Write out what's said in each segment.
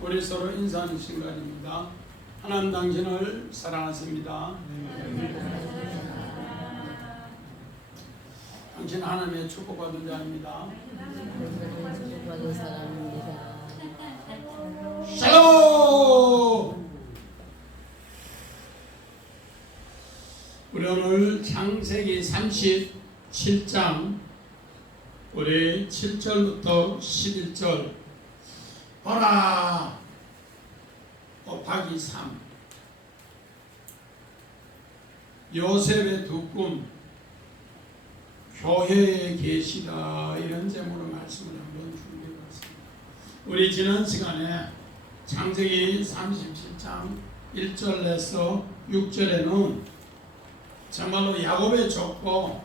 우리 서로 인사하는 시간입니다. 하나님 당신을 사랑하십니다. 당신 하나님의 축복받은 자입니다. 축복받은 사람입니다. 샬롬! 우리 오늘 창세기 37장 우리 7절부터 11절 보라 곱하기 3 요셉의 두 꿈 교회의 계시다 이런 제목으로 말씀을 한번 준비해봤습니다. 우리 지난 시간에 창세기 37장 1절에서 6절에는 정말로 야곱의 족보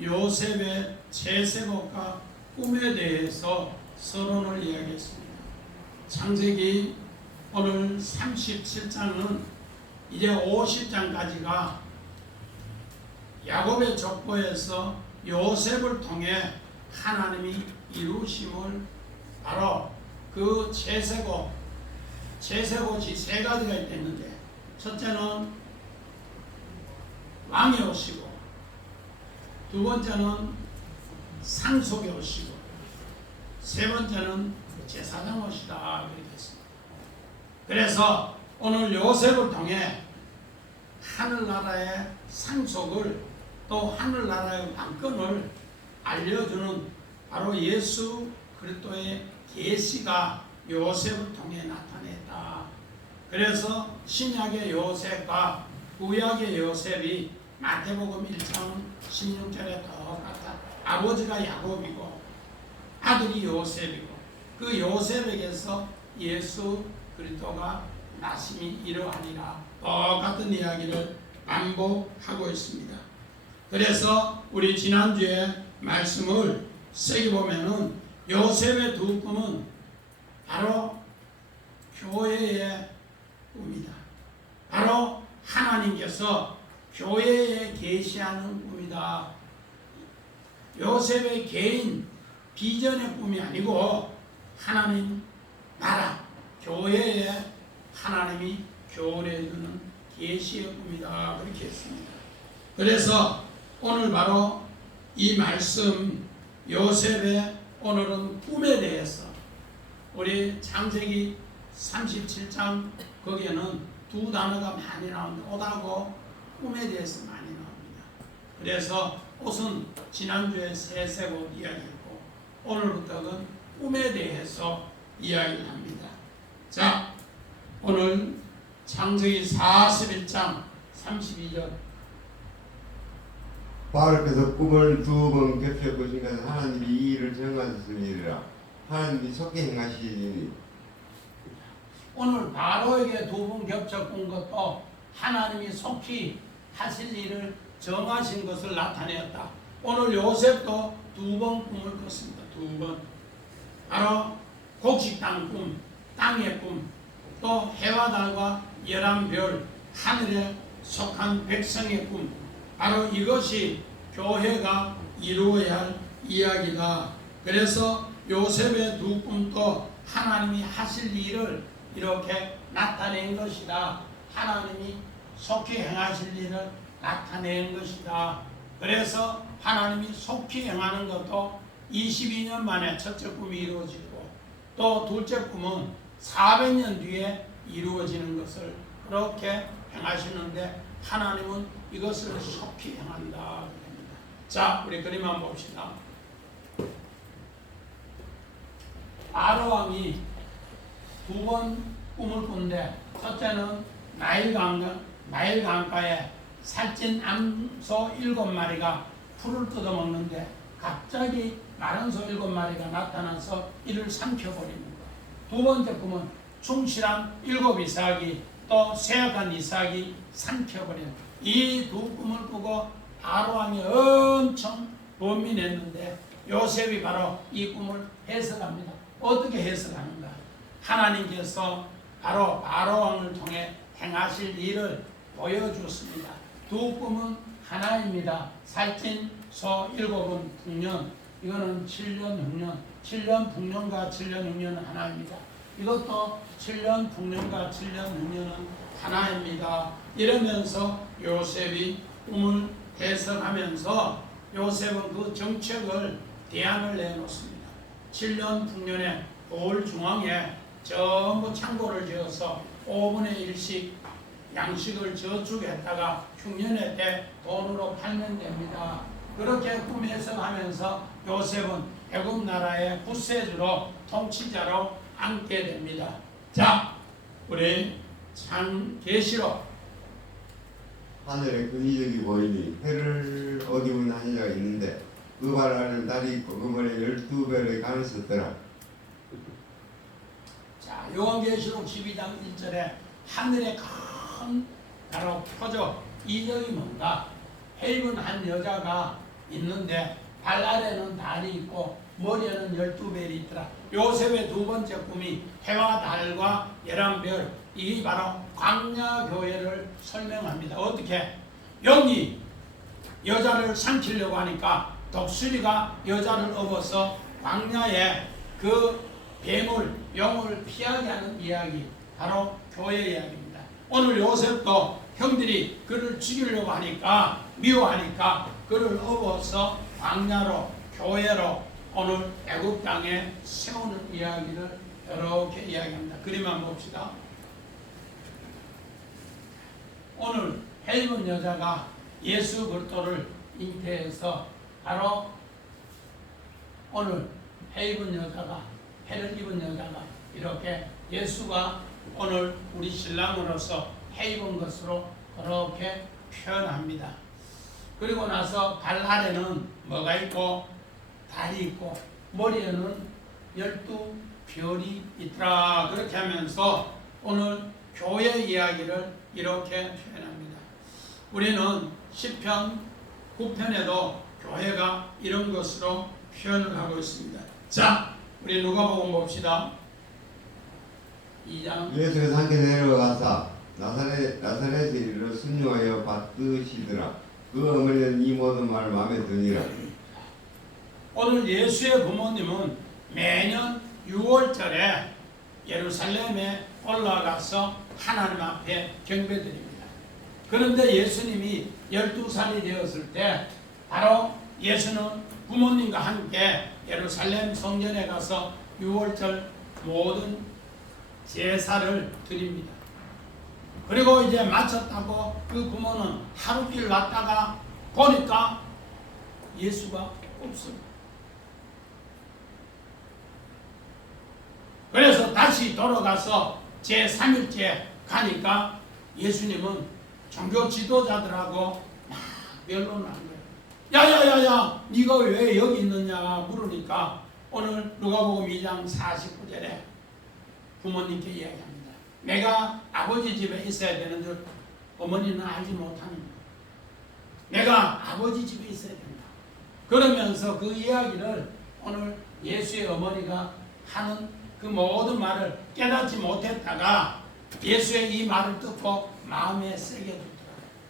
요셉의 채색옷과 꿈에 대해서 서론을 이야기했습니다. 창세기 오늘 37장은 이제 50장까지가 야곱의 족보에서 요셉을 통해 하나님이 이루심을 바로 그 채색옷이 세 가지가 있겠는데, 첫째는 왕의 옷이고, 두 번째는 상속의 옷이고, 세 번째는 제사장 옷이다 그렇게 했습니다. 그래서 오늘 요셉을 통해 하늘나라의 상속을 또 하늘나라의 왕권을 알려주는 바로 예수 그리스도의 계시가 요셉을 통해 나타냈다. 그래서 신약의 요셉과 구약의 요셉이 마태복음 1장 16절에 똑같아. 아버지가 야곱이고 아들이 요셉이고 그 요셉에게서 예수 그리스도가 나심이 이러하리라. 똑같은 이야기를 반복하고 있습니다. 그래서 우리 지난주에 말씀을 새겨보면은 요셉의 두 꿈은 바로 교회의 꿈이다. 바로 하나님께서 교회에 계시하는 꿈이다. 요셉의 개인 비전의 꿈이 아니고 하나님 나라 교회에 하나님이 교훈해주는 계시의 꿈이다 그렇게 했습니다. 그래서 오늘 바로 이 말씀 요셉의 오늘은 꿈에 대해서 우리 창세기 37장 거기에는 두 단어가 많이 나오는데 옷하고 꿈에 대해서 많이 나옵니다. 그래서 옷은 지난주에 새색옷 이야기했고 오늘부터는 꿈에 대해서 이야기를 합니다. 자, 오늘 창세기 41장 32절 바로께서 꿈을 두 번 겹쳐 보신 것은 하나님이 이 일을 정하셨음이니라. 하나님이 속히 행하시니. 오늘 바로에게 두 번 겹쳐 꾼 것도 하나님이 속히 하실 일을 정하신 것을 나타내었다. 오늘 요셉도 두 번 꿈을 꿨습니다. 두 번. 바로 곡식당 꿈, 땅의 꿈, 또 해와 달과 열한 별, 하늘에 속한 백성의 꿈. 바로 이것이 교회가 이루어야 할 이야기다. 그래서 요셉의 두 꿈도 하나님이 하실 일을 이렇게 나타낸 것이다. 하나님이 속히 행하실 일을 나타낸 것이다. 그래서 하나님이 속히 행하는 것도 22년 만에 첫째 꿈이 이루어지고 또 둘째 꿈은 400년 뒤에 이루어지는 것을 그렇게 행하시는데 하나님은 이것을 속히 행한다. 자, 우리 그림 한번 봅시다. 바로 왕이 두 번 꿈을 꾼데 첫째는 나일 강가에 살찐 암소 7마리가 풀을 뜯어먹는데 갑자기 마른 소 7마리가 나타나서 이를 삼켜버리는 거예요. 두 번째 꿈은 충실한 7 이삭이 또 쇠약한 이삭이 삼켜버리는 이 두 꿈을 꾸고 바로 왕이 엄청 번민했는데 요셉이 바로 이 꿈을 해석합니다. 어떻게 해석하는가? 하나님께서 바로 왕을 통해 행하실 일을 보여주었습니다. 두 꿈은 하나입니다. 살찐 소 7은 풍년, 이거는 7년 흉년, 7년 풍년과 7년 흉년은 하나입니다. 이것도 7년 풍년과 7년 능년은 하나입니다. 이러면서 요셉이 꿈을 해석하면서 요셉은 그 정책을 대안을 내놓습니다. 7년 풍년에 돌 중앙에 전부 창고를 지어서 5분의 1씩 양식을 저축했다가 흉년의 때 돈으로 팔면 됩니다. 그렇게 꿈 해석하면서 요셉은 애굽 나라의 구세주로 통치자로 앉게 됩니다. 자, 우리 창계시록 하늘에 근위적이 보이니 해를 어디운 한 이가 있는데 그 발 아래는 달이 있고 그 머리에 12별의 간을 썼더라. 자, 요한계시록 12장 1절에 하늘에 큰 가로 펴져 이적이 뭔가 해입은 한 여자가 있는데 발 아래는 달이 있고 머리에는 12별이 있더라. 요셉의 두 번째 꿈이 해와 달과 11별, 이게 바로 광야교회를 설명합니다. 어떻게? 여기 여자를 삼키려고 하니까 독수리가 여자를 업어서 광야에 그 뱀을, 용을 피하게 하는 이야기, 바로 교회 이야기입니다. 오늘 요셉도 형들이 그를 죽이려고 하니까, 미워하니까 그를 업어서 광야로, 교회로 오늘 애굽 땅에 세우는 이야기를 이렇게 이야기합니다. 그림 한번 봅시다. 오늘 해 입은 여자가 예수 그리스도를 잉태해서 바로 오늘 해 입은 여자가, 해를 입은 여자가 이렇게 예수가 오늘 우리 신랑으로서 해 입은 것으로 그렇게 표현합니다. 그리고 나서 발 아래는 뭐가 있고 달이 있고 머리에는 12별이 있더라. 그렇게 하면서 오늘 교회 이야기를 이렇게 표현합니다. 우리는 시편 9편에도 교회가 이런 것으로 표현을 하고 있습니다. 자, 우리 누가복음 봅시다. 2장. 예수께서 함께 내려가사 나사렛에 이르러 순종하여 받드시더라. 그 어머니는 이 모든 말 마음에 드니라. 오늘 예수의 부모님은 매년 6월절에 예루살렘에 올라가서 하나님 앞에 경배드립니다. 그런데 예수님이 12살이 되었을 때 바로 예수는 부모님과 함께 예루살렘 성전에 가서 6월절 모든 제사를 드립니다. 그리고 이제 마쳤다고 그 부모는 하루길 왔다가 보니까 예수가 없습니다. 그래서 다시 돌아가서 제3일째 가니까 예수님은 종교 지도자들하고 막 변론을 한 거예요. 야야야야, 네가 왜 여기 있느냐 물으니까 오늘 누가복음 2장 49절에 부모님께 이야기합니다. 내가 아버지 집에 있어야 되는 줄 어머니는 알지 못합니다. 내가 아버지 집에 있어야 된다. 그러면서 그 이야기를 오늘 예수의 어머니가 하는 그 모든 말을 깨닫지 못했다가 예수의 이 말을 듣고 마음에 새겨 두더라.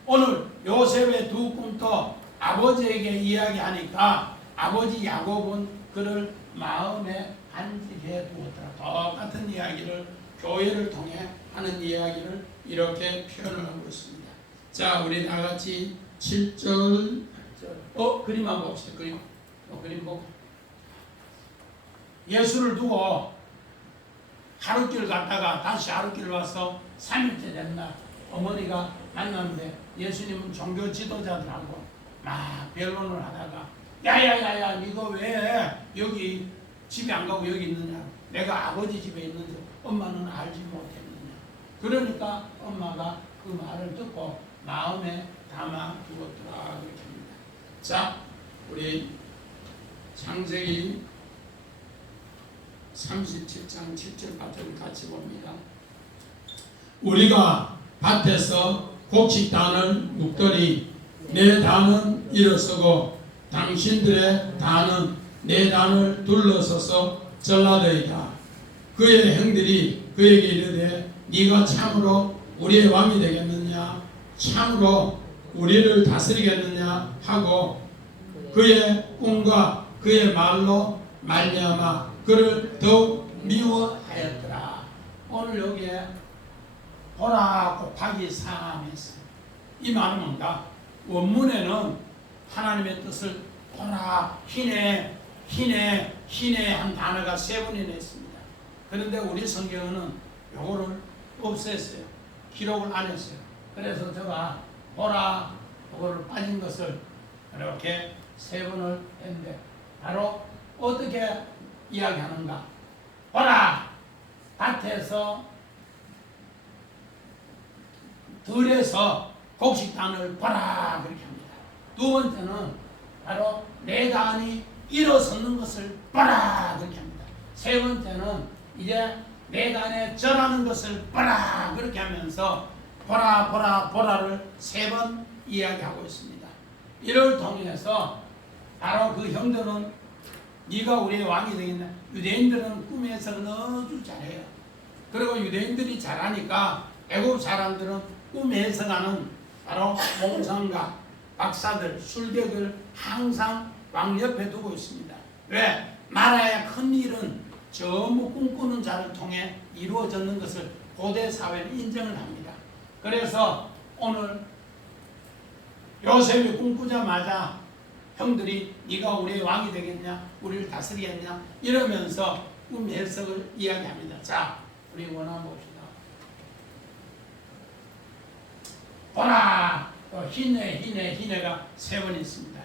오늘 요셉의 두 꿈도 아버지에게 이야기하니까 아버지 야곱은 그를 마음에 안지게 두었더라. 똑같은 이야기를 교회를 통해 하는 이야기를 이렇게 표현을 하고 있습니다. 자, 우리 다 같이 7절, 8절. 그림 한번 봅시다. 그림 보고. 예수를 두고 하루길 갔다가 다시 하루길 와서 3일째 된 날 어머니가 만났는데 예수님은 종교 지도자들하고 막 변론을 하다가 야야야야, 네가 왜 여기 집에 안 가고 여기 있느냐? 내가 아버지 집에 있는지 엄마는 알지 못했느냐? 그러니까 엄마가 그 말을 듣고 마음에 담아 두었더라. 그렇게 합니다. 자, 우리 창세기 37장 7절 8절 같이 봅니다. 우리가 밭에서 곡식단을 묶더니 내 단은 일어서고 당신들의 단은 내 단을 둘러서서 전라더이다. 그의 형들이 그에게 이르되 네가 참으로 우리의 왕이 되겠느냐, 참으로 우리를 다스리겠느냐 하고 그의 꿈과 그의 말로 말미암아 그를 더욱 미워하였더라. 오늘 여기에 보라 곱하기 3 했어요. 이 말은 뭔가? 원문에는 하나님의 뜻을 보라, 희네, 희네, 희네 한 단어가 3번이나 있습니다. 그런데 우리 성경은 요거를 없앴어요. 기록을 안 했어요. 그래서 제가 보라, 요거를 빠진 것을 이렇게 3번을 했는데, 바로 어떻게 이야기하는가? 보라! 밭에서 들에서 곡식단을 보라! 그렇게 합니다. 두 번째는 바로 내단이 일어서는 것을 보라! 그렇게 합니다. 세 번째는 이제 내단에 절하는 것을 보라! 그렇게 하면서 보라, 보라, 보라를 3번 이야기하고 있습니다. 이를 통해서 바로 그 형들은 네가 우리의 왕이 되겠네. 유대인들은 꿈의 해석은 아주 잘해요. 그리고 유대인들이 잘하니까 애국 사람들은 꿈 해석하는 바로 몽상가, 박사들, 술객을 항상 왕 옆에 두고 있습니다. 왜? 나라의 큰 일은 전부 꿈꾸는 자를 통해 이루어졌는 것을 고대 사회는 인정을 합니다. 그래서 오늘 요셉이 꿈꾸자마자 형들이 네가 우리의 왕이 되겠냐, 우리를 다스리겠냐 이러면서 꿈 해석을 이야기합니다. 자, 우리 원한 봅시다. 보라, 희네, 희네, 희네가 3번 있습니다.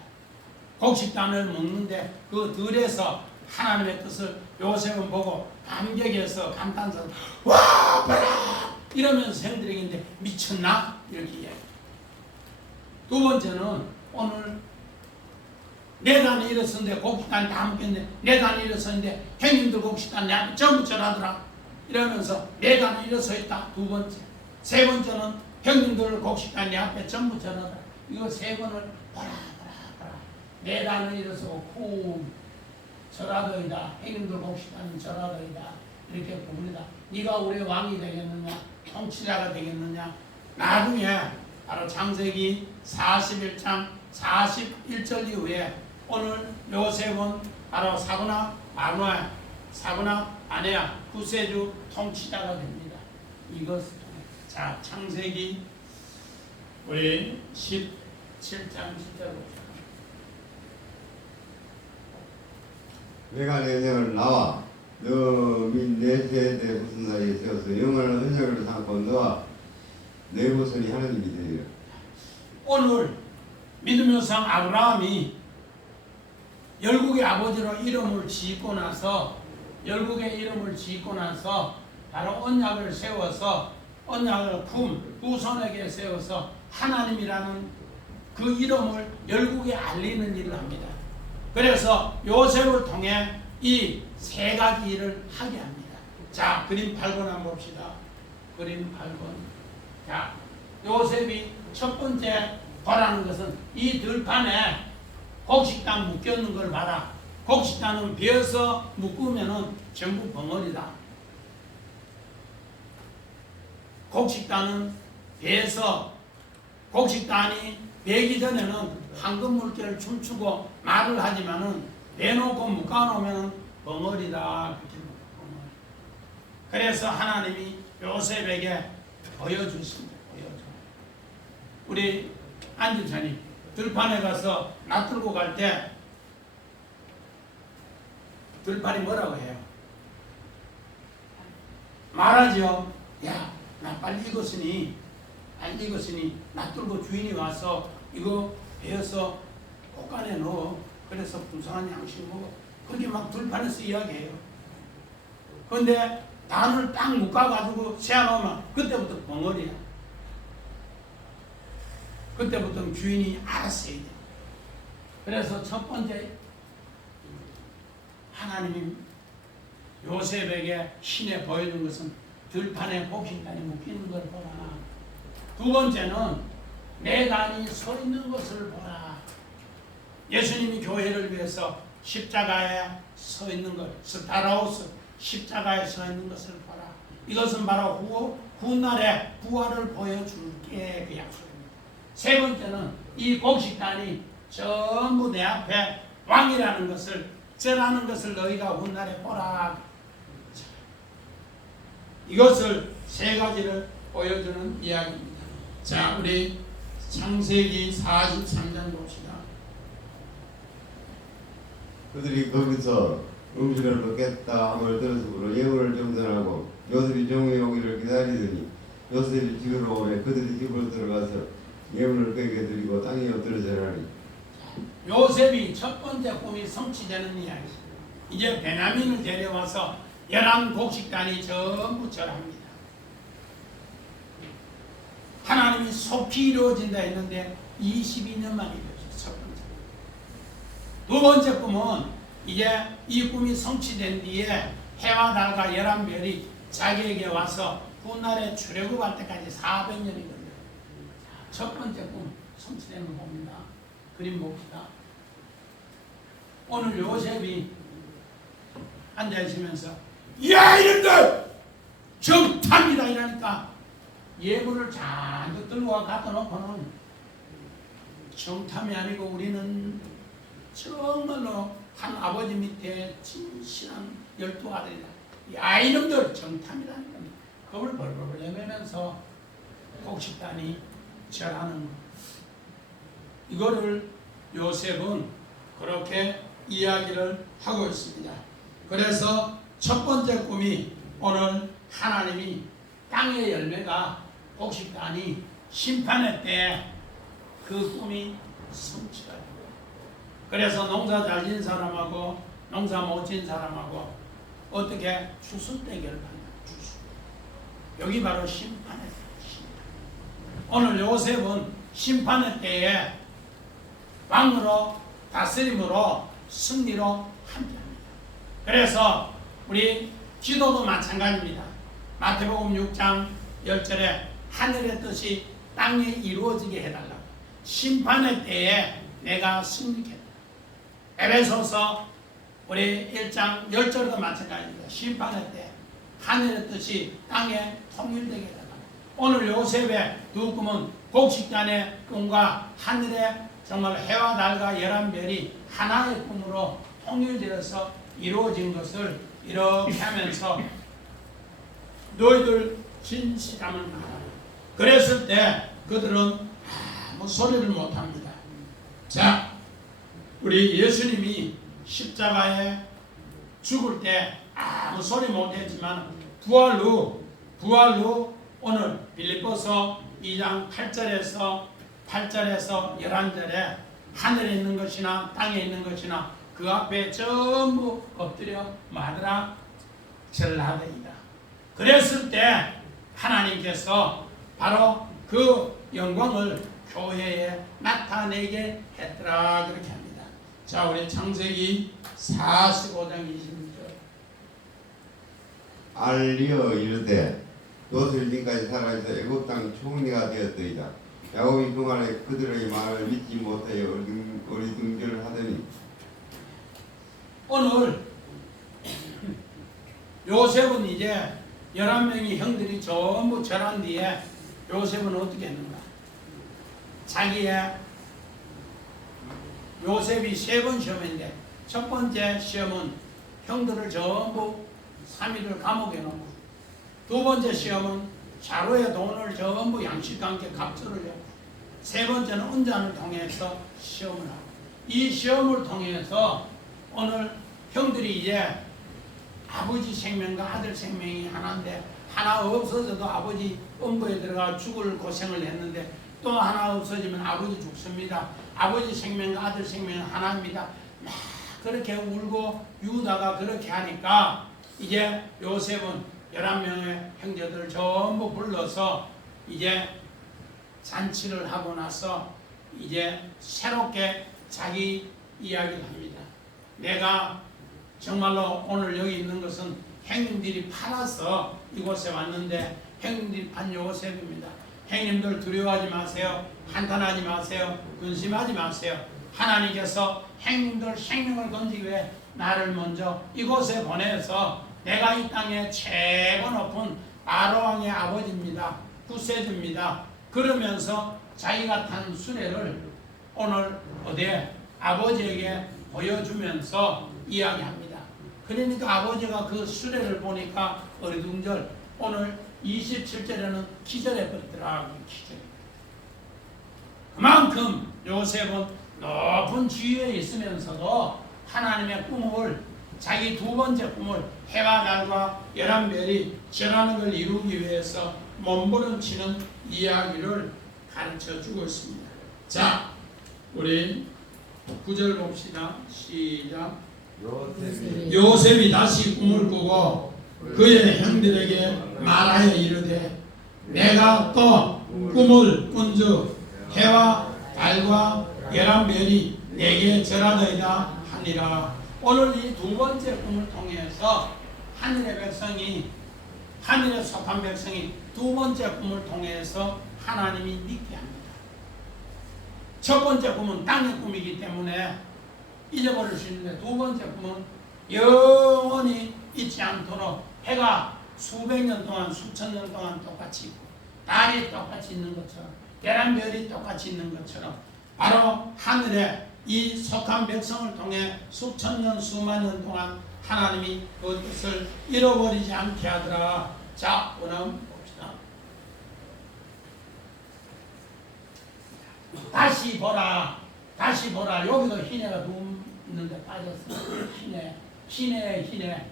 곡식단을 먹는데 그 들에서 하나님의 뜻을 요셉은 보고 감격해서 감탄해서 와, 보라 이러면서 형들에게 이제 미쳤나 이렇게 이야기해요. 두 번째는 오늘 내 단이 일었었는데 곡식단 다 먹겠네. 내 단이 일었었는데 형님들 곡식단 내 앞에 전부 절하더라. 이러면서 내 단이 일어서 있다. 두 번째. 세 번째는 형님들 곡식단 내 앞에 전부 절하더라. 이거 3번을 보라. 내 단은 일어서고 쿵 절하더이다. 형님들 곡식단은 절하더이다. 이렇게 부릅니다. 네가 우리의 왕이 되겠느냐, 통치자가 되겠느냐. 나중에 바로 창세기 41장 41절 이후에 오늘 요셉은 바로 사브나 마누아, 사브나 아내야 구세주 통치자가 됩니다. 이것을 통해. 자, 창세기 우리 17장 10절 내가 내 생을 나와 너 및 내 세대 후손 사이에 세워서 영원한 언약을 삼고 너와 내 후손이 하나님이 되리라. 오늘 믿음의 상 아브라함이 열국의 아버지로 이름을 짓고 나서 바로 언약을 세워서 언약을 두 손에게 세워서 하나님이라는 그 이름을 열국에 알리는 일을 합니다. 그래서 요셉을 통해 이 3가지 일을 하게 합니다. 자, 그림 8번 한번 봅시다. 그림 8번. 자, 요셉이 첫 번째 보라는 것은 이 들판에 곡식단 묶여있는 걸 봐라. 곡식단은 베어서 묶으면 전부 벙어리다. 곡식단은 베어서 곡식단이 베기 전에는 황금 물결을 춤추고 말을 하지만은 베놓고 묶어놓으면 벙어리다. 그래서 하나님이 요셉에게 보여주십니다. 우리 안집사님 들판에 가서 놔들고 갈 때 들판이 뭐라고 해요? 말하죠. 야, 나 빨리 익었으니 놔들고 주인이 와서 이거 베어서 옷간에 넣어. 그래서 풍성한 양식 먹어. 그렇게 막 들판에서 이야기해요. 그런데 단을 딱 묶어가지고 세워놓으면 그때부터 벙어리야. 그때부터는 주인이 알았어야 돼. 그래서 첫 번째 하나님이 요셉에게 신에 보여준 것은 들판에 곡식단이 묶이는 걸 보라. 두 번째는 내 단이 서 있는 것을 보라. 예수님이 교회를 위해서 십자가에 서 있는 것, 스타라우스 십자가에 서 있는 것을 보라. 이것은 바로 훗날에 부활을 보여줄게 그 약속입니다. 세 번째는 이 곡식단이 전부 내 앞에 왕이라는 것을, 절하는 것을 너희가 훗날에 보라. 이것을 세 가지를 보여주는 이야기입니다. 자, 우리 창세기 43장 봅시다. 그들이 거기서 음식을 먹겠다 함을 들었으므로 예물을 정전하고 요셉이 종의 오기를 기다리더니 요셉이 집으로 오매 그들이 집으로 들어가서 예물을 그에게 드리고 땅에 엎드려 절하니. 요셉이 첫 번째 꿈이 성취되는 이야기. 이제 베냐민을 데려와서 11곡식단이 전부 절합니다. 하나님이 속히 이루어진다 했는데 22년 만에 이루어졌어요. 첫 번째. 두 번째 꿈은 이제 이 꿈이 성취된 뒤에 해와 달과 11별이 자기에게 와서 훗날에 출애굽할 때까지 400년이 걸려요. 첫 번째 꿈 성취되는 거 봅니다. 그림 봅시다. 오늘 요셉이 앉아있으면서 야 이놈들 정탐이다 이러니까 예물을 잔뜩 들고 와 갖다 놓고는 정탐이 아니고 우리는 정말로 한 아버지 밑에 진실한 12아들이다. 야 이놈들 정탐이라는 겁니다. 그걸 벌벌 내면서 곡식단이 절하는 것. 이거를 요셉은 그렇게 이야기를 하고 있습니다. 그래서 첫 번째 꿈이 오늘 하나님이 땅의 열매가 곡식단이 심판의 때 그 꿈이 성취가 돼요. 그래서 농사 잘 진 사람하고 농사 못 진 사람하고 어떻게 추수대결을 한다. 추수. 여기 바로 심판의 때. 오늘 요셉은 심판의 때에 왕으로 다스림으로 승리로 함께합니다. 그래서 우리 기도도 마찬가지입니다. 마태복음 6장 10절에 하늘의 뜻이 땅에 이루어지게 해달라고. 심판의 때에 내가 승리했다. 에베소서 우리 1장 10절도 마찬가지입니다. 심판의 때 하늘의 뜻이 땅에 통일되게 해달라고. 오늘 요셉의 두 꿈은 곡식단의 꿈과 하늘의 정말 해와 달과 11별이 하나의 꿈으로 통일되어서 이루어진 것을 이렇게 하면서 너희들 진실함을 말하라. 그랬을 때 그들은 아무 소리를 못합니다. 자, 우리 예수님이 십자가에 죽을 때 아무 소리 못했지만 부활로 오늘 빌립보서 2장 8절에서 11절에 하늘에 있는 것이나 땅에 있는 것이나 그 앞에 전부 엎드려 마하더라 절하되이다. 그랬을 때 하나님께서 바로 그 영광을 교회에 나타내게 했더라 그렇게 합니다. 자, 우리 창세기 45장 26절. 알리어 이르되 요셉이 지금까지 살아있어 애굽 땅 총리가 되었더이다. 야곱이 그말에 그들의 말을 믿지 못하여 어리둥절하더니. 오늘 요셉은 이제 11명의 형들이 전부 절한 뒤에 요셉은 어떻게 했는가? 자기의 요셉이 3번 시험인데 첫 번째 시험은 형들을 전부 3일을 감옥에 넣고, 두 번째 시험은 자루의 돈을 전부 양식과 함께 갑절을 하고, 세 번째는 은잔을 통해서 시험을 하고, 이 시험을 통해서 오늘 형들이 이제 아버지 생명과 아들 생명이 하나인데 하나 없어져도 아버지 음부에 들어가 죽을 고생을 했는데 또 하나 없어지면 아버지 죽습니다. 아버지 생명과 아들 생명은 하나입니다. 막 그렇게 울고 유다가 그렇게 하니까 이제 요셉은 11명의 형제들을 전부 불러서 이제 잔치를 하고 나서 이제 새롭게 자기 이야기를 합니다. 내가 정말로 오늘 여기 있는 것은 형님들이 팔아서 이곳에 왔는데 형님들이 판 요셉입니다. 형님들 두려워하지 마세요. 한탄하지 마세요. 근심하지 마세요. 하나님께서 형님들 생명을 건지기 위해 나를 먼저 이곳에 보내서 내가 이 땅의 최고 높은 바로왕의 아버지입니다. 구세주입니다. 그러면서 자기가 탄 수레를 오늘 어디에 아버지에게 보여주면서 이야기합니다. 그러니까 아버지가 그 수레를 보니까 어리둥절 오늘 27절에는 기절해버리더라. 기절. 그만큼 요셉은 높은 지위에 있으면서도 하나님의 꿈을, 자기 두 번째 꿈을 해와 달과 11별이 전하는 걸 이루기 위해서 몸부림치는 이야기를 가르쳐주고 있습니다. 자, 우리 9절 봅시다. 시작. 요셉이 다시 꿈을 꾸고 그의 형들에게 말하여 이르되 내가 또 꿈을 꾼즉 해와 달과 11별이 내게 절하더이다 하니라. 오늘 이 두 번째 꿈을 통해서 하늘의 백성이, 하늘에 속한 백성이 두 번째 꿈을 통해서 하나님이 믿게 합니다. 첫 번째 꿈은 땅의 꿈이기 때문에 잊어버릴 수 있는데, 두 번째 꿈은 영원히 잊지 않도록 해가 수백 년 동안, 수천 년 동안 똑같이 있고, 달이 똑같이 있는 것처럼, 11별이 똑같이 있는 것처럼, 바로 하늘에 이 속한 백성을 통해 수천 년, 수만 년 동안 하나님이 그 뜻을 잃어버리지 않게 하더라. 자, 오늘 봅시다. 다시 보라, 다시 보라. 여기도 희내가 두 있는데 빠졌어. 희내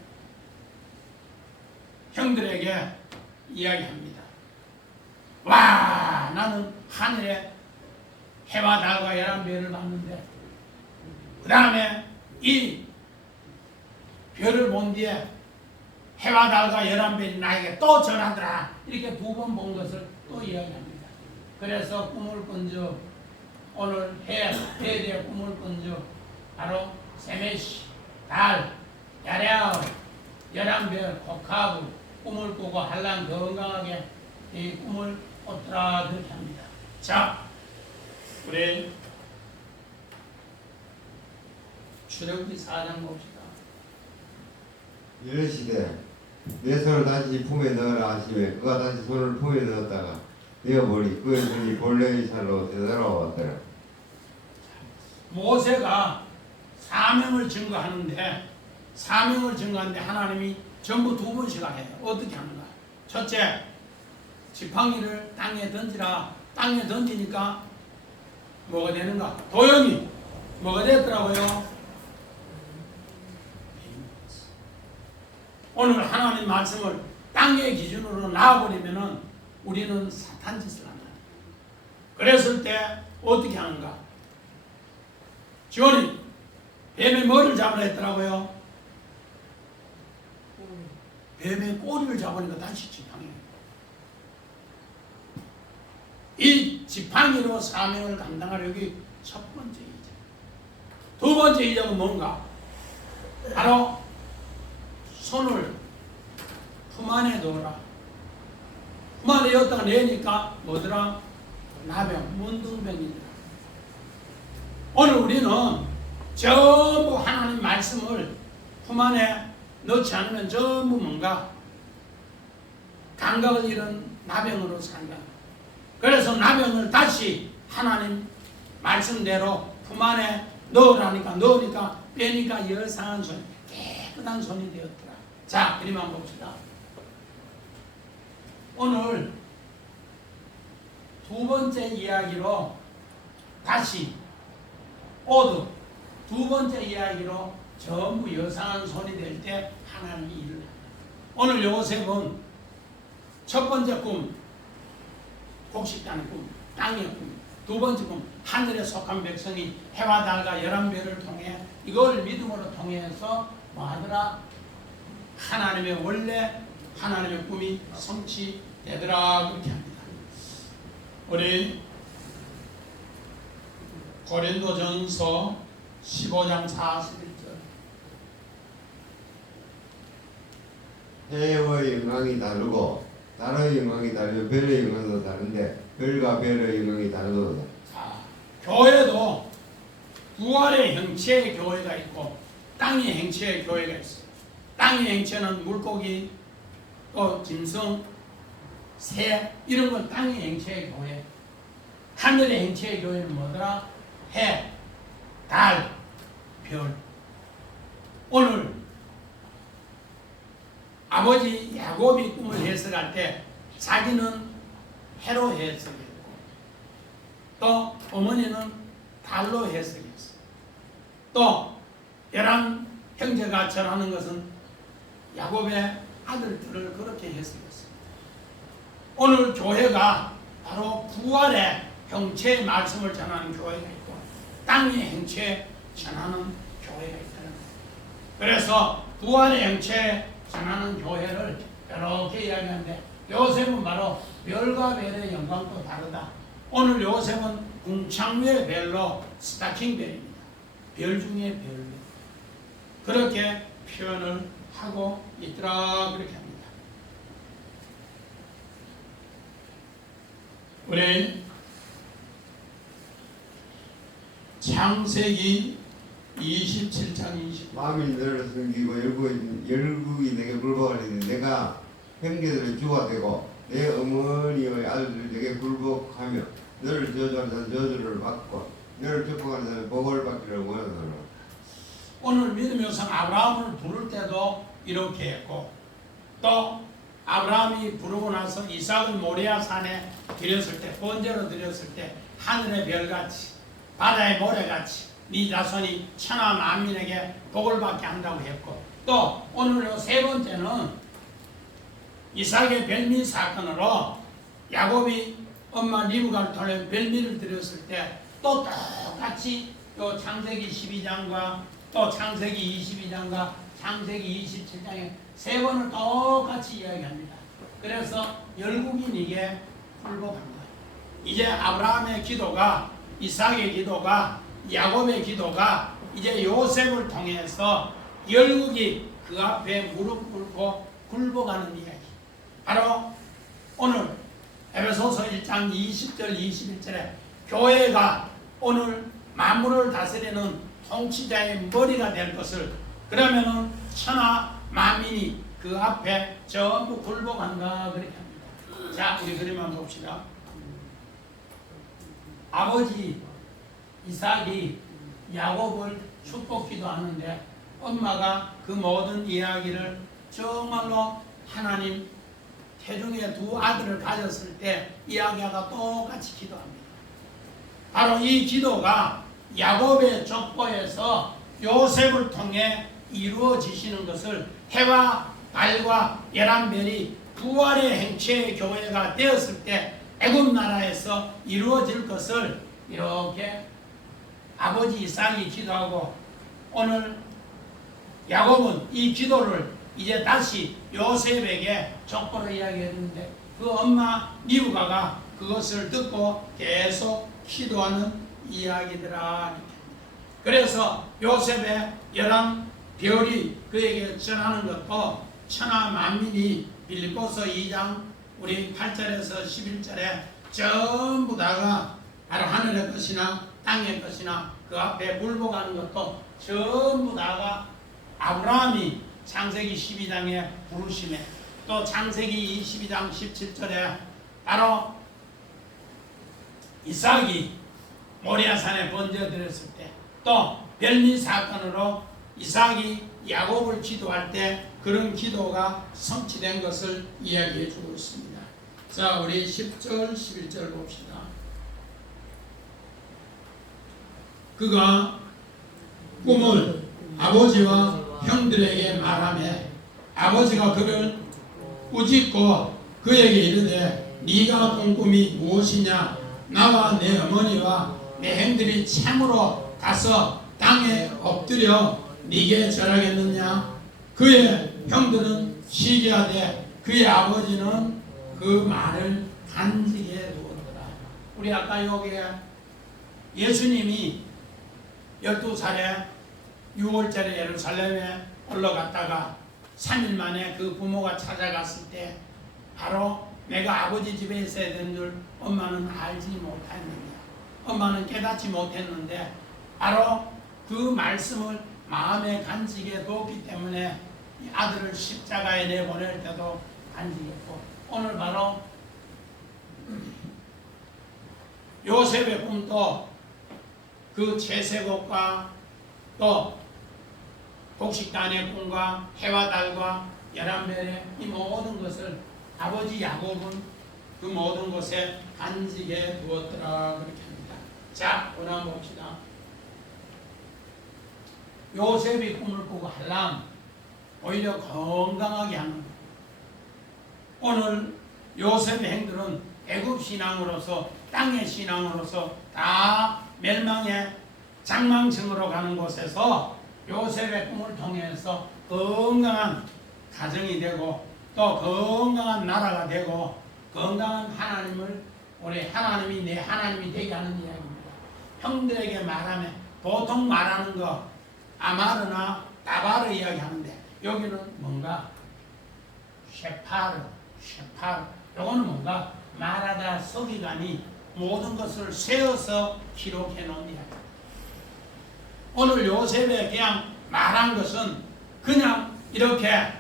형들에게 이야기합니다. 와, 나는 하늘에 해와 달과 11별을 봤는데, 그 다음에 이 별을 본 뒤에 해와 달과 11별이 나에게 또 전하더라. 이렇게 두 번 본 것을 또 이야기합니다. 그래서 꿈을 꾼즉, 오늘 해에 대해 꿈을 꾼즉 바로 세메시, 달, 야레아우, 11별, 코카브 꿈을 꾸고 한란 건강하게 이 꿈을 꿨더라. 그렇게 합니다. 자, 우리 출애굽기 4장 봅시다. 이르시되 내 손을 다시 품에 넣으라 하시매 그가 다시 손을 품에 넣었다가 내어버리 그의 손이 본래의 살로 되돌아왔더라. 모세가 사명을 증거하는데, 하나님이 전부 두 번씩 해요. 어떻게 하는가? 첫째, 지팡이를 땅에 던지라. 땅에 던지니까 뭐가 되는가? 도형이 뭐가 됐더라고요? 오늘 하나님 말씀을 땅의 기준으로 놔버리면은 우리는 사탄 짓을 한다. 그랬을 때 어떻게 하는가? 지원이 뱀의 머리를 잡으라 했더라고요. 뱀의 꼬리를 잡으니까 다시 지팡이. 이 지팡이로 사명을 감당하려기 첫 번째 이적. 두 번째 이적은 뭔가? 바로 손을 품 안에 넣어라. 품 안에 넣었다가 내니까 뭐더라? 나병, 문둥병이더라. 오늘 우리는 전부 하나님 말씀을 품 안에 넣지 않으면 전부 뭔가 감각을 잃은 나병으로 산다. 그래서 나병을 다시 하나님 말씀대로 품 안에 넣으니까 빼니까 여상한 손, 깨끗한 손이 되었더라. 자, 그림 한번 봅시다. 오늘 두 번째 이야기로 다시 오드 두 번째 이야기로 전부 여상한 손이 될 때 하나님이 일을 합니다. 오늘 요셉은 첫 번째 꿈, 곡식단의 꿈, 땅의 꿈. 두 번째 꿈, 하늘에 속한 백성이 해와 달과 11별을 통해 이걸 믿음으로 통해서 뭐하더라? 하나님의 원래 하나님의 꿈이 성취되더라. 그렇게 합니다. 우리 고린도전서 15장 41절. 해의 영광이 다르고 달의 영광이 다르고 별의 영광도 다른데 별과 별의 영광이 다르도다. 자, 교회도 부활의 형체의 교회가 있고 땅의 형체의 교회가 있어요. 땅의 형체는 물고기, 또 짐승, 새 이런 건 땅의 형체의 교회. 하늘의 형체의 교회는 뭐더라? 해, 달, 별. 오늘 아버지 야곱이 꿈을 해석할 때 자기는 해로 해석했고 또 어머니는 달로 해석했어. 또 11 형제가 전하는 것은 야곱의 아들들을 그렇게 해석했습니다. 오늘 교회가 바로 부활의 형체의 말씀을 전하는 교회가 있고 땅의 형체에 전하는 교회가 있다는 거예요. 그래서 부활의 형체에 전하는 교회를 이렇게 이야기하는데 요셉은 바로 별과 별의 영광도 다르다. 오늘 요셉은 궁창류의 별로 스타킹별입니다. 별 중에 별. 그렇게 표현을 하고 있더라 그렇게 합니다. 우리 창세기 27장 20. 마음이 너를 숨기고 열국이 내게 굴복하리니 내가 형제들의 주가 되고 내 어머니의 아들들이 내게 굴복하며 너를 저주하는 자는 저주를 받고 너를 축복하는 자는 복을 받기를 원하노라. 오늘 믿음의 성 아브라함을 부를 때도 이렇게 했고 또 아브라함이 부르고 나서 이삭을 모리아 산에 드렸을 때 번제로 드렸을 때 하늘의 별같이 바다의 모래같이 네 자손이 천하 만민에게 복을 받게 한다고 했고 또 오늘 세 번째는 이삭의 별미 사건으로 야곱이 엄마 리브가를 통해 별미를 드렸을 때 또 똑같이 요 창세기 12장과 또 창세기 22장과 창세기 27장에 세 번을 똑같이 이야기합니다. 그래서 열국인에게 굴복한 거예요. 이제 아브라함의 기도가 이삭의 기도가 야곱의 기도가 이제 요셉을 통해서 열국이 그 앞에 무릎 꿇고 굴복하는 이야기. 바로 오늘 에베소서 1장 20절 21절에 교회가 오늘 만물을 다스리는 통치자의 머리가 될 것을 그러면은 천하 만민이 그 앞에 전부 굴복한다 그렇게 합니다. 자, 우리 그림 한번 봅시다. 아버지 이삭이 야곱을 축복기도 하는데 엄마가 그 모든 이야기를 정말로 하나님 태중의 두 아들을 가졌을 때 이야기가 똑같이 기도합니다. 바로 이 기도가 야곱의 족보에서 요셉을 통해 이루어지시는 것을 해와 달과 11별이 부활의 행체의 교회가 되었을 때 애굽 나라에서 이루어질 것을 이렇게 아버지 이삭이 기도하고 오늘 야곱은 이 기도를 이제 다시 요셉에게 족보로 이야기했는데 그 엄마 리브가가 그것을 듣고 계속 기도하는 이야기더라. 그래서 요셉의 11별이 그에게 전하는 것도 천하 만민이 빌립보서 2장 우리 8절에서 11절에 전부 다가 바로 하늘의 것이나 땅의 것이나 그 앞에 굴복하는 것도 전부 다가 아브라함이 창세기 12장에 부르심에 또 창세기 22장 17절에 바로 이삭이 모리아산에 번제드렸을 때 또 별미 사건으로 이삭이 야곱을 기도할 때 그런 기도가 성취된 것을 이야기해 주고 있습니다. 자, 우리 10절 11절 봅시다. 그가 꿈을 아버지와 형들에게 말하며 아버지가 그를 꾸짖고 그에게 이르되 네가 꾼 꿈이 무엇이냐? 나와 내 어머니와 내 형들이 참으로 가서 땅에 엎드려 네게 절하겠느냐? 그의 형들은 시기하되 그의 아버지는 그 말을 간직해 두었더라. 우리 아까 여기에 예수님이 12살에 6월절에 예루살렘에 올라갔다가 3일 만에 그 부모가 찾아갔을 때 바로 내가 아버지 집에 있어야 되는 줄 엄마는 알지 못했는데 엄마는 깨닫지 못했는데 바로 그 말씀을 마음에 간직해 두었기 때문에 아들을 십자가에 내보낼 때도 간직했고 오늘 바로 요셉의 꿈도 그 채색옷과 또 독식단의 꿈과 해와 달과 열한별에 이 모든 것을 아버지 야곱은 그 모든 곳에 간직해 두었더라 그렇게 합니다. 자, 오늘 한번 봅시다. 요셉이 꿈을 꾸고 할람 오히려 건강하게 하는 것. 오늘 요셉의 행들은 애굽 신앙으로서 땅의 신앙으로서 다 멸망의 장망층으로 가는 곳에서 요셉의 꿈을 통해서 건강한 가정이 되고 또 건강한 나라가 되고 건강한 하나님을 우리 하나님이 내 하나님이 되게 하는 이야기입니다. 형들에게 말하면 보통 말하는 거 아마르나 따바르 이야기하는데 여기는 뭔가 셰파르 요거는 뭔가 말하다 서기관이 모든 것을 세어서 기록해 놓은 이야기. 오늘 요셉에 그냥 말한 것은 그냥 이렇게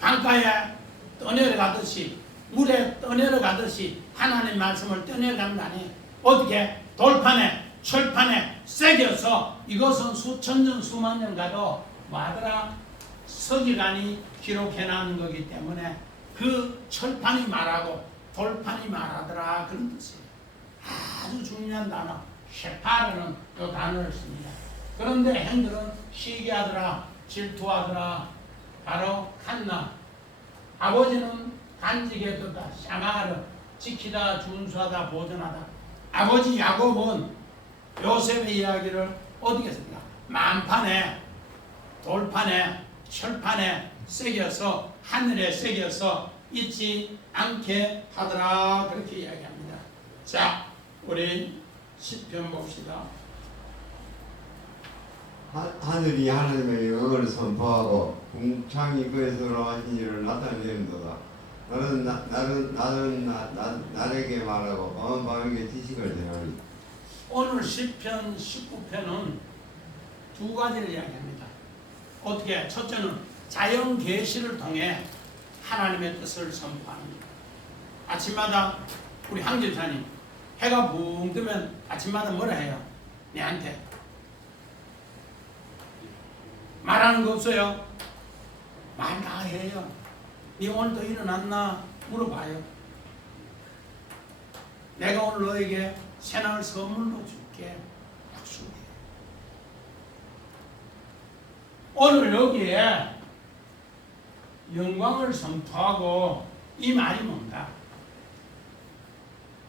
강가에 떠내려가듯이 물에 떠내려가듯이 하나님 말씀을 떠내려가는 거 아니에요. 어떻게 돌판에 철판에 새겨서 이것은 수천 년 수만 년 가도 뭐하더라 서기관이 기록해 놨는 거기 때문에 그 철판이 말하고 돌판이 말하더라 그런 뜻이에요. 아주 중요한 단어 셰파르는 이 단어를 씁니다. 그런데 형들은 시기하더라 질투하더라 바로 칸나 아버지는 간직해 뒀다 샤마르 지키다 준수하다 보존하다. 아버지 야곱은 요셉의 이야기를 어디에 씁니까? 만판에 돌판에 철판에 새겨서 하늘에 새겨서 잊지 않게 하더라 그렇게 이야기합니다. 자, 우리 시편 봅시다. 하늘이 하나님의 영을 선포하고 궁창이 그에서 하신 일을 나타내는도다. 나에게 말하고 밤은 밤에게 지식을 전하니. 오늘 시편 19편은 두 가지를 이야기합니다. 어떻게? 첫째는 자연 계시를 통해 하나님의 뜻을 선포합니다. 아침마다 우리 황집사님 해가 붕 뜨면 아침마다 뭐라 해요? 내한테 말하는 거 없어요? 말 다 해요. 네 오늘도 일어났나? 물어봐요. 내가 오늘 너에게 새날 선물로 줄게. 약속해. 오늘 여기에 영광을 선포하고 이 말이 뭔가?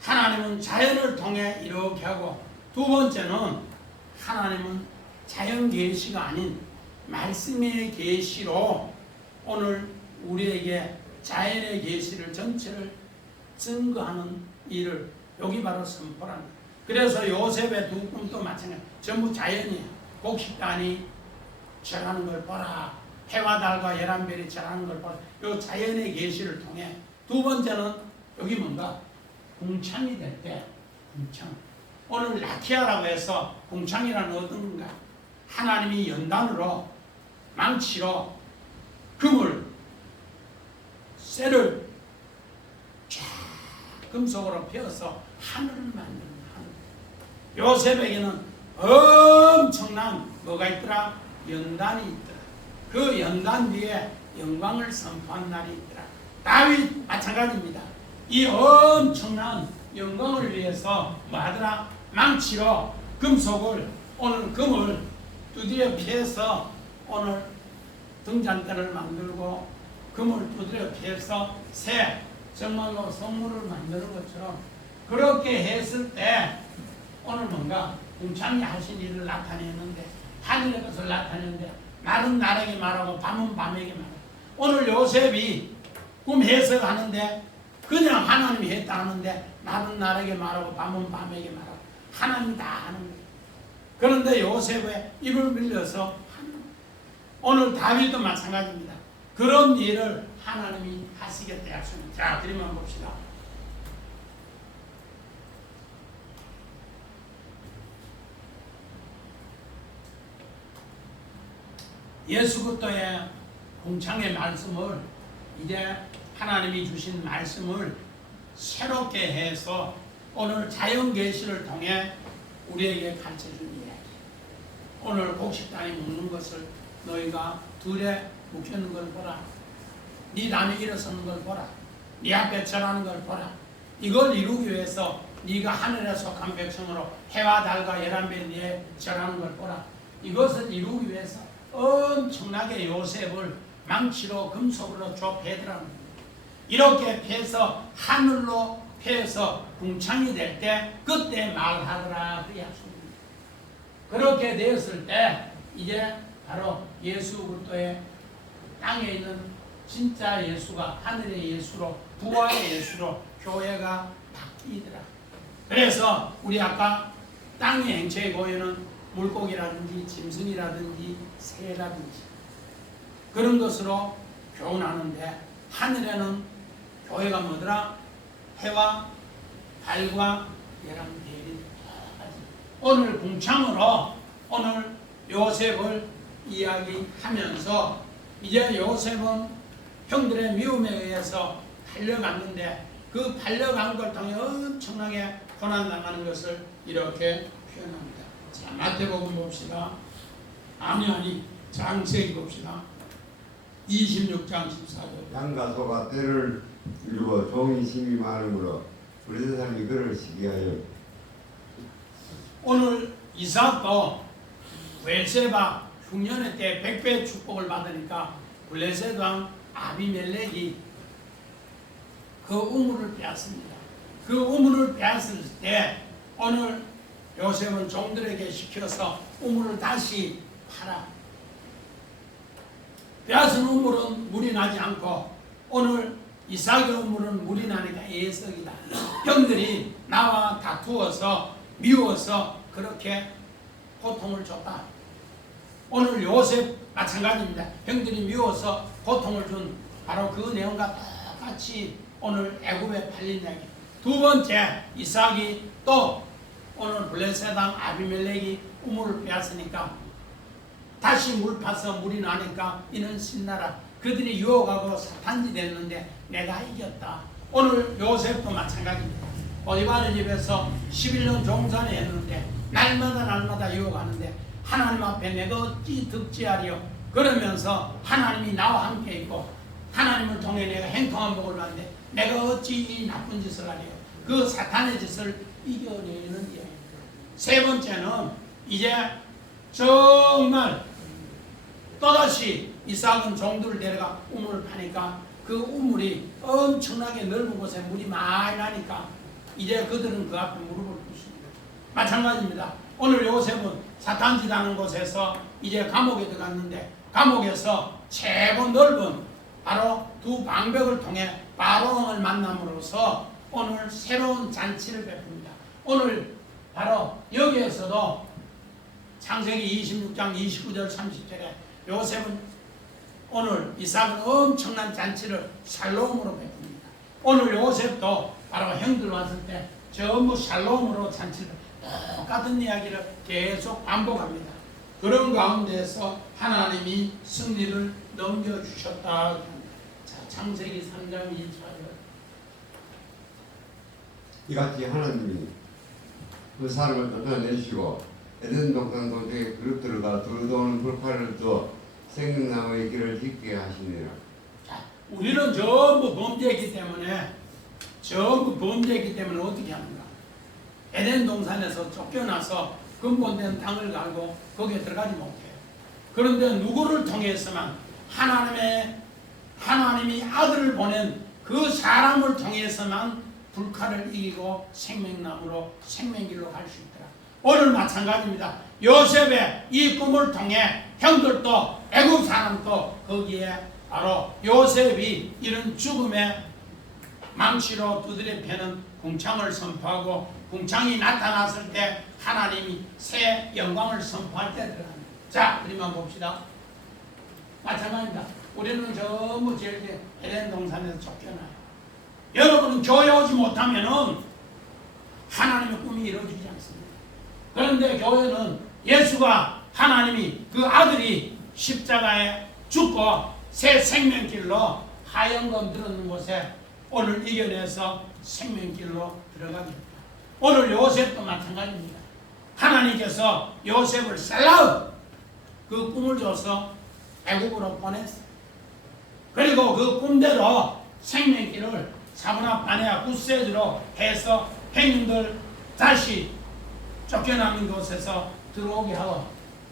하나님은 자연을 통해 이렇게 하고 두 번째는 하나님은 자연 계시가 아닌 말씀의 계시로 오늘 우리에게 자연의 계시를 전체를 증거하는 일을 여기 바로 선포랍니다. 그래서 요셉의 두 꿈도 마찬가지 전부 자연이에요. 곡식단이 절하는 걸 보라. 해와 달과 열한별이 절하는 걸 보라. 이 자연의 계시를 통해 두 번째는 여기 뭔가 궁창이 될 때 궁창. 오늘 라키아라고 해서 궁창이라는 어떤 건가? 하나님이 연단으로 망치로 금을 쇠를 쫙 금속으로 베어서 하늘을 만드는 하늘. 요셉에게는 엄청난 뭐가 있더라? 연단이 있더라. 그 연단 뒤에 영광을 선포한 날이 있더라. 다윗 마찬가지입니다. 이 엄청난 영광을 위해서 뭐 하더라? 망치로 금속을 오늘 금을 두드려 패서 오늘 등잔대를 만들고 금을 두드려 패서 새 정말로 성물을 만드는 것처럼 그렇게 했을 때 오늘 뭔가 궁창이 하신 일을 나타내는데 하늘의 것을 나타내는데 날은 날에게 말하고 밤은 밤에게 말하고 오늘 요셉이 꿈 해석하는데 그냥 하나님이 했다 하는데 날은 날에게 말하고 밤은 밤에게 말하고 하나님이 다 하는 거예요. 그런데 요셉의 입을 밀려서 하는 거예요. 오늘 다윗도 마찬가지입니다. 그런 일을 하나님이 하시겠다 약속합니다. 자, 그러면 봅시다. 예수 그리스도의 궁창의 말씀을 이제 하나님이 주신 말씀을 새롭게 해서 오늘 자연 계시를 통해 우리에게 가르쳐 준 이야기. 오늘 곡식단이 먹는 것을 너희가 들에 묶여있는 걸 보라. 네 남이 일어서는 걸 보라. 네 앞에 절하는 걸 보라. 이걸 이루기 위해서 네가 하늘에 속한 백성으로 해와 달과 11배에 절하는 걸 보라. 이것을 이루기 위해서 엄청나게 요셉을 망치로 금속으로 좁혀더라는 겁니다. 이렇게 패서 하늘로 패서 궁창이 될 때 그때 말하더라 그 약속입니다. 그렇게 되었을 때 이제 바로 예수 그리스도의 땅에 있는 진짜 예수가 하늘의 예수로 부활의 예수로 교회가 바뀌더라. 그래서 우리 아까 땅의 행체의 고유는 물고기라든지 짐승이라든지 새라든지 그런 것으로 교훈하는데 하늘에는 교회가 뭐더라? 해와 달과 11별이 오늘 궁창으로 오늘 요셉을 이야기하면서 이제 요셉은 형들의 미움에 의해서 팔려갔는데 그 팔려간 걸 통해 엄청나게 고난당하는 것을 이렇게 표현합니다. 자, 마태복음 봅시다. 아니 창세기 봅시다. 26장 14절. 양과 소가 때를 이루어 종이 심이 많으므로 우리 사람이 그를 시기하여. 오늘 이삭도 벨세바 흉년의 때 100배의 축복을 받으니까 블레셋 왕 아비멜렉이 그 우물을 빼앗습니다. 그 우물을 빼앗을 때 오늘 요셉은 종들에게 시켜서 우물을 다시 팔아. 빼앗은 우물은 물이 나지 않고 오늘 이삭의 우물은 물이 나니까 예석이다. 형들이 나와 다투어서 미워서 그렇게 고통을 줬다. 오늘 요셉 마찬가지입니다. 형들이 미워서 고통을 준 바로 그 내용과 똑같이 오늘 애굽에 팔린 이야기. 두 번째 이삭이 또 오늘 블레셋 왕 아비멜렉이 우물을 빼앗으니까 다시 물 파서 물이 나니까 이는 신나라. 그들이 유혹하고 사탄지 됐는데 내가 이겼다. 오늘 요셉도 마찬가지입니다. 보디바르 집에서 11년 종살이 했는데 날마다 유혹하는데 하나님 앞에 내가 어찌 득지하리요. 그러면서 하나님이 나와 함께 있고 하나님을 통해 내가 행통한 복을 받는데 내가 어찌 이 나쁜 짓을 하리요. 그 사탄의 짓을 이겨내는 이야기입니다. 세 번째는 이제 정말 또다시 이삭은 종들을 데려가 우물을 파니까 그 우물이 엄청나게 넓은 곳에 물이 많이 나니까 이제 그들은 그 앞에 무릎을 꿇습니다. 마찬가지입니다. 오늘 요셉은 사탄짓하는 곳에서 이제 감옥에 들어갔는데 감옥에서 최고 넓은 바로 두 방벽을 통해 바로왕을 만남으로써 오늘 새로운 잔치를 베풉니다. 오늘 바로 여기에서도 창세기 26장 29절 30절에 요셉은 오늘 이삭은 엄청난 잔치를 샬롬으로 베풉니다. 오늘 요셉도 바로 형들 왔을 때 전부 샬롬으로 잔치를 똑같은 이야기를 계속 반복합니다. 그런 가운데서 하나님이 승리를 넘겨주셨다. 자, 창세기 3장 24절. 이같이 하나님이 그 사람을 쫓아내시고 에덴 동산 도중에 그릇 들어가 두루도는 불칼을 두어 생명나무의 길을 짓게 하시니라. 자, 우리는 전부 범죄했기 때문에 어떻게 합니까? 에덴 동산에서 쫓겨나서 근본된 땅을 갈고 거기에 들어가지 못해요. 그런데 누구를 통해서만 하나님이 아들을 보낸 그 사람을 통해서만 불칼을 이기고 생명나무로 생명길로 갈 수 있더라. 오늘 마찬가지입니다. 요셉의 이 꿈을 통해 형들도 애굽 사람도 거기에 바로 요셉이 이런 죽음의 망치로 두드려 패는 궁창을 선포하고 궁창이 나타났을 때 하나님이 새 영광을 선포할 때 들어갑니다. 자, 우리만 봅시다. 마찬가지입니다. 우리는 전부 제일 에덴 동산에서 쫓겨나요. 여러분은 교회 오지 못하면은 하나님의 꿈이 이루어지지 않습니다. 그런데 교회는 예수가 하나님이 그 아들이 십자가에 죽고 새 생명길로 하얀검 들었는 곳에 오늘 이겨내서 생명길로 들어가게 됩니다. 오늘 요셉도 마찬가지입니다. 하나님께서 요셉을 셀라우 그 꿈을 줘서 애굽으로 보냈어요. 그리고 그 꿈대로 생명길을 사분합 반야 구세주로 해서 행인들 다시 쫓겨나는 곳에서 들어오게 하고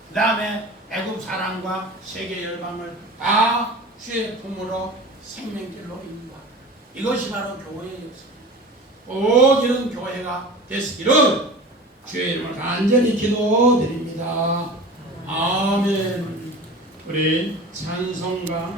그 다음에 애굽 사람과 세계 열방을 다 주의 품으로 생명길로 인도한다. 이것이 바로 교회의 역사입니다. 꼭 이런 교회가 되시기를 주의 이름으로 간절히 기도드립니다. 아멘. 우리 찬송가